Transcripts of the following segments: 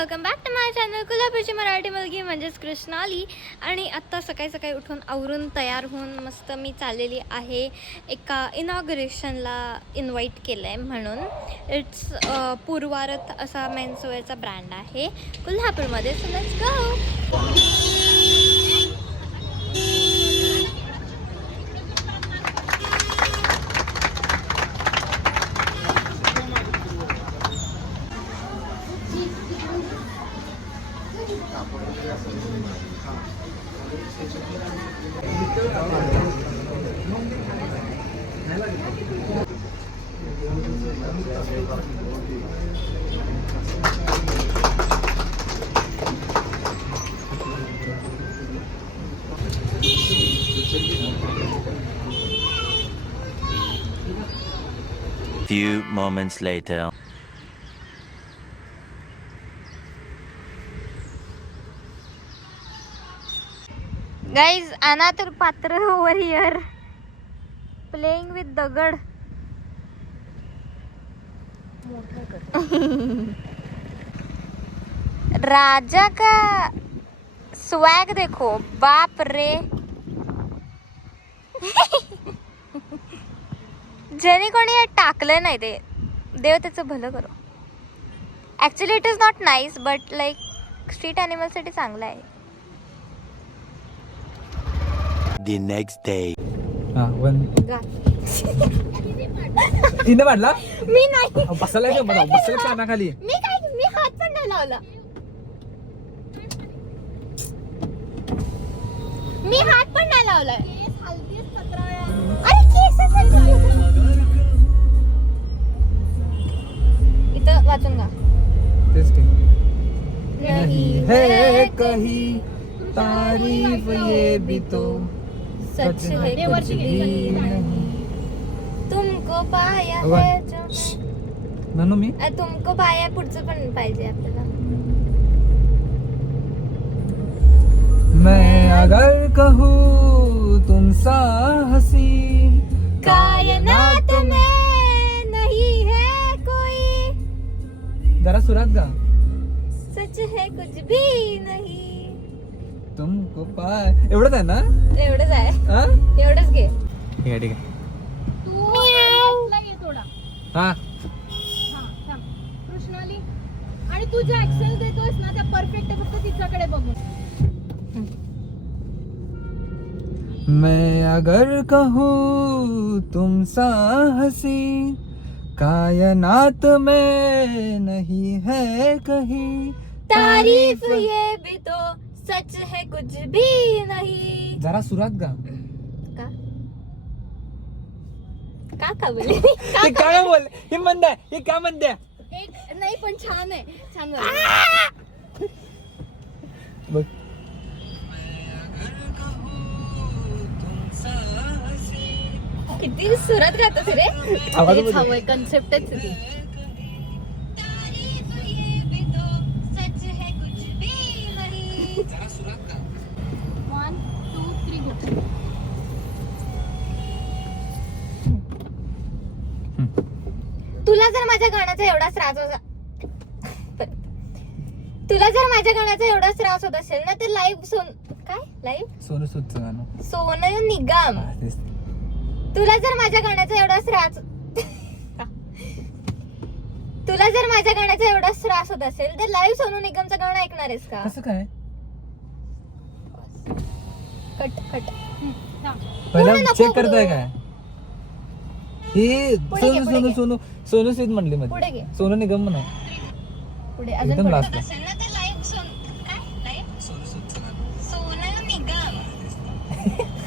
Welcome back to my channel कोल्हापूरची मराठी मुलगी म्हणजेच कृष्णाली. आणि आत्ता सकाळी सकाळी उठून आवरून तयार होऊन मस्त मी चाललेली आहे एका इनॉग्रेशनला इन्व्हाइट केलं आहे म्हणून. इट्स पूर्वारत असा मेन्सवेअरचा ब्रँड आहे कोल्हापूरमध्ये. So let's go. Few moments later. Guys another पात्र ओव्हर हिअर प्लेइंग विथ दगड. राजा का स्वैग देखो, बाप रे. ज्याने कोणी हे टाकलं नाही ते देव त्याचं भलं करो. Actually it is not nice but like street animal साठी चांगलं आहे. The next day. तिने पाडला मी नाही, बसायला बसायला कानाखाली. मी हात पण नाही लावला. मी हात पण नाही लावलाय. अरे केस इथं वाचून का तेच की नहीं है कहीं तारीफ ये भी तो सच है कुछ कुछ भी नहीं. तुमको पाया वा. है जो म्हणू मी तुमको पाया पुढचं पण पाहिजे आपल्याला. मैं अगर कहूँ तुम सा हसी कायनात में नहीं है कोई, जरा सुरात गा. सच है कुछ भी नहीं. तुमको पाय एवढंच आहे ना. एवढंच आहे, हा एवढंच घे. ठीक आहे ठीक आहे. थोडा हा कृष्णाली, आणि तू जे ऍक्सेल देतोयस ना त्या परफेक्ट आहे, फक्त तिच्याकडे बघून. मैं अगर कहूँ तुम सा हसी कायनात में नहीं है कहीं तारीफ ये भी तो सच है कुछ भी नहीं. जरा सुरात गा. का बोलले हे काय बोल हे म्हणताय हे काय म्हणताय. एक नाही पण छान आहे, छान बघ किती सुरात गातोस रे. आवाज तेच हवंय, कन्सेप्टच ती. जरा सुरात गा. 1 2 3 गो. तुला जर माझ्या गाण्याचा एवढाच त्रास होत असेल ना तर लाईव्ह सोनू सूदचं गाणं. सोनू निगम. हा, तेच. तुला जर माझ्या गाण्याचा एवढाच त्रास होत असेल तर लाईव्ह सोनू निगमचं गाणं ऐकणार आहेस का? कसं काय कट पहिला नको चेक करू. करताय काय. ही पुढे घे, सोनू पुढे सोनू घे. सोनू सूद म्हणली पुढे मध्ये घे. सोनू निगम म्हणा. पुढे अजून एकदम पुढे. last ला. असेल ना तर लाईव्ह सोनू निगम.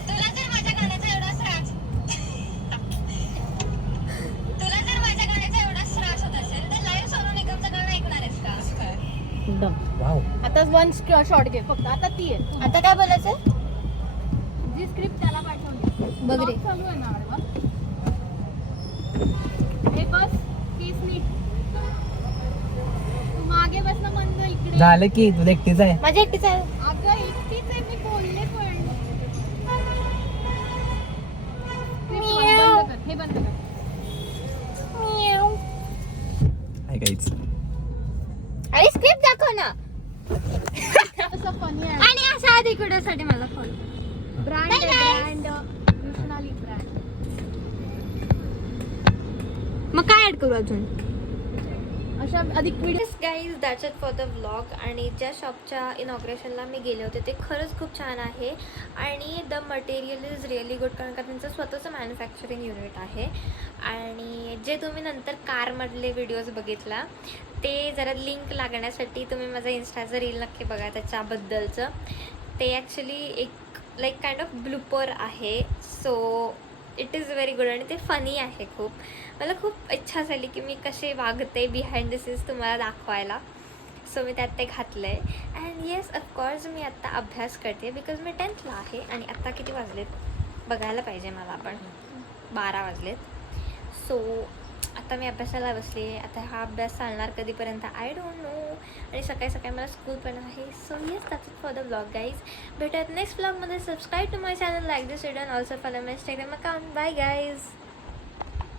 तुला जर माझ्या गाण्याचा एवढाच त्रास होत असेल तर लाईव्ह सोनू निगमचं गाणं ऐकणार आहेस का? वाव. आता 1 शॉट घे फक्त. आता ती आहे, आता काय बोलायचं जी स्क्रिप्ट त्याला पाठवली. बघ रे. Vlog चालू आहे ना अरे वा. हे बस केस नीट. तू मागे बस ना, मंद इकडे. झालं की तुला एकटीच आहे. माझ्या एकटीच आहे. अगं एकटीच आहे, मी बोलले पण. बंद कर, हे बंद कर. ऐकायच अरे स्क्रिप्ट दाखव ना. असं फनी आहे. आणि अशा आधी साठी मला फॉलो. Brand Krishnali brand. मग काय ऍड करू अजून? अशा अधिक video. Guys that's it for the vlog. आणि ज्या शॉपच्या इनॉग्रेशनला मी गेले होते ते खरंच खूप छान आहे आणि the material is really good, कारण का त्यांचं स्वतःचं मॅन्युफॅक्चरिंग युनिट आहे. आणि जे तुम्ही नंतर कारमधले व्हिडिओज बघितला ते जरा लिंक लागण्यासाठी तुम्ही माझा इन्स्टाचं रील नक्की बघा त्याच्याबद्दलचं. ते ॲक्च्युली एक लाईक काइंड ऑफ ब्लूपर आहे. So it is very good आणि ते फनी आहे खूप. मला खूप इच्छा झाली की मी कसे वागते बिहाइंड द सीन्स तुम्हाला दाखवायला. सो मी त्यात ते घातलं आहे. अँड येस ऑफकोर्स मी आत्ता अभ्यास करते बिकॉज मी 10th ला आहे. आणि आत्ता किती वाजलेत बघायला पाहिजे मला, आपण 12 वाजलेत. सो आता मी अभ्यासाला बसली आहे. आता हा अभ्यास चालणार कधीपर्यंत आय डोंट नो. आणि सकाळी सकाळी मला स्कूल पण आहे. So yes that's it for the blog guys. भेटूयात नेक्स्ट ब्लॉगमध्ये. Subscribe to my channel, like this video, and also follow my Instagram account. Bye guys.